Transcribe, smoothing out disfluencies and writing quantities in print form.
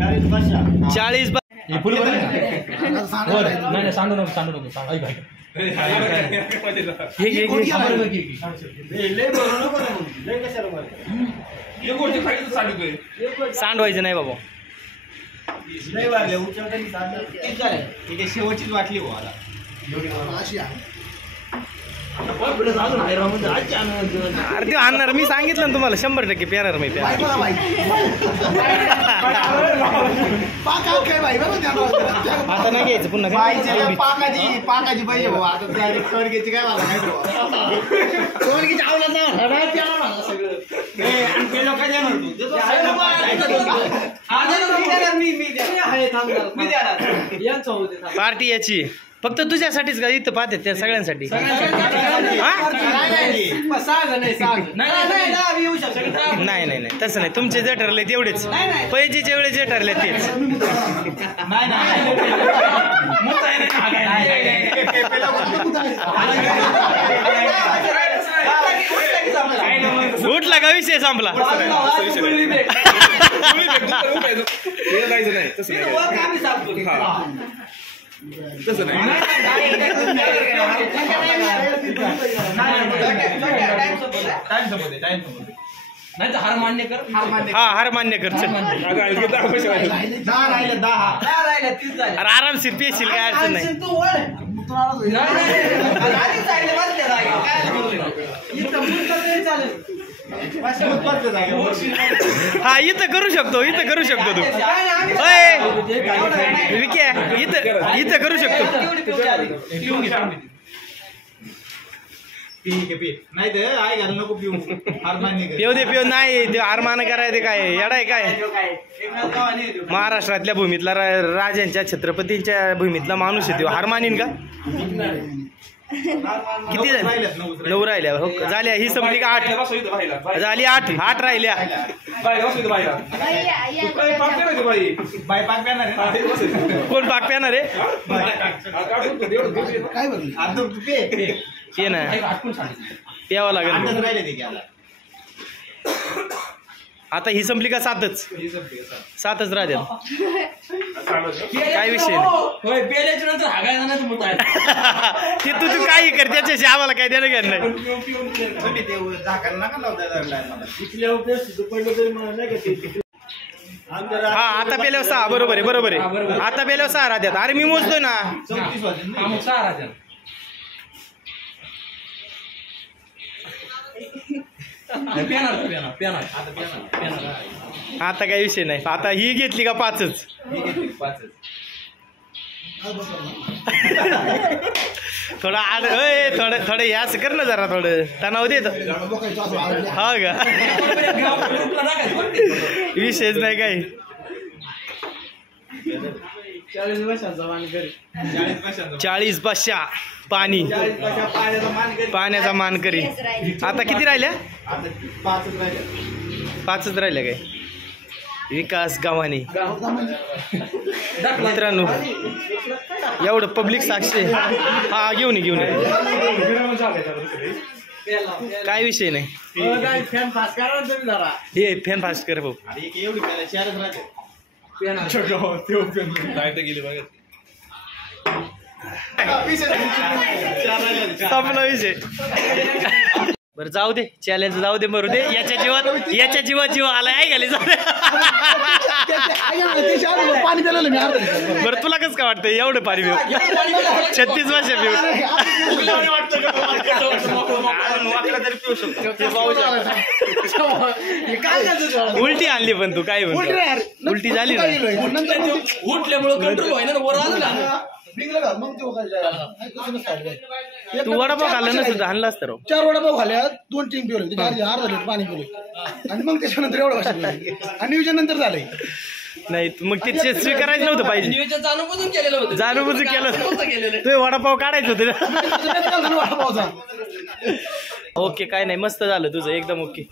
40 नाही सांडू नको सांडवायचं नाही बाबा. शेवटचीच वाटली अरे ते आणणार मी सांगितलं ना तुम्हाला 100% पेणार मी आता नाही घ्यायचं पुन्हा पाकाची पाहिजे भाऊ. आता स्वर्गीची काय मला स्वर्गीची पार्टी याची फक्त तुझ्यासाठीच का इथं पाहते त्या सगळ्यांसाठी. नाही नाही नाही तसं नाही. तुमचे जे ठरले तेवढेच पैजेच्या वेळेस जे ठरले तेच. उठला का विषय संपला. तसं नाही हार मान्य कर. हा हार मान्य कर. अरे आरामशीर पेशील काय अडचण नाही. हा इथं करू शकतो तू. विके इथं करू शकतो. पिऊ दे नाही ते हारमान करायचे काय येडाय काय. महाराष्ट्रातल्या भूमीतला राजांच्या छत्रपतींच्या भूमीतला माणूस आहे तो हार मानीन का. किती 9 राहिल्या हो झाल्या. ही संपली का 8 झाली. 8 राहिल्या. कोण पाक पेणार आहे ते ना प्यावं लागेल. आता ही संपली का 7च राहते. काय विषय ते तू काही कर त्याच्याशी आम्हाला काय देणं घेणं नाही. हा आता पेल्यावर 6 बरोबर आहे. आता पेल्यावर 6 राहत्यात. अरे मी मोजतोय ना. आता काही विषय नाही. आता ही घेतली का 5च. थोडं याच कर ना जरा. थोडं तणाव देत हा का. विषयच नाही काही. 40 पाशा पाणी पाण्याचा मानकरी. आता किती राहिल्या. 5च राहिल्या काय. विकास गावाने मित्रांनो एवढं पब्लिक साक्षी. हा घेऊन ये काय विषय नाही. हे फॅन फास्ट कर भाऊ. संपला विषय. बरं जाऊ दे चॅलेंज जाऊ दे मरू दे. याच्या जीवात जीव आलाय आहे गेले. जाऊ दे. बरं तुला कसं काय वाटतं एवढं पाणी पिऊ. 36 वर्ष पिऊ. उलटी आणली पण तू काय म्हणतो. उलटी झाली ना. उठल्यामुळे कंट्रोल व्हायना वर आलं. तू वडापाव खाल्ला ना सुद्धा आणला असतं. 4 वडापाव खाल्या 2 टीम पिवले अर्धा लिटर पाणी पिवले आणि मग त्याच्यानंतर एवढं आणि नियोजन नंतर झालंय. नाही मग ते स्वीकारायचं नव्हतं पाहिजे. नियोजन जाणून केलेलं होतं. जाणून केलं. तू वडापाव काढायचं होतं. वडापावचा ओके काय नाही मस्त झालं तुझं एकदम ओके.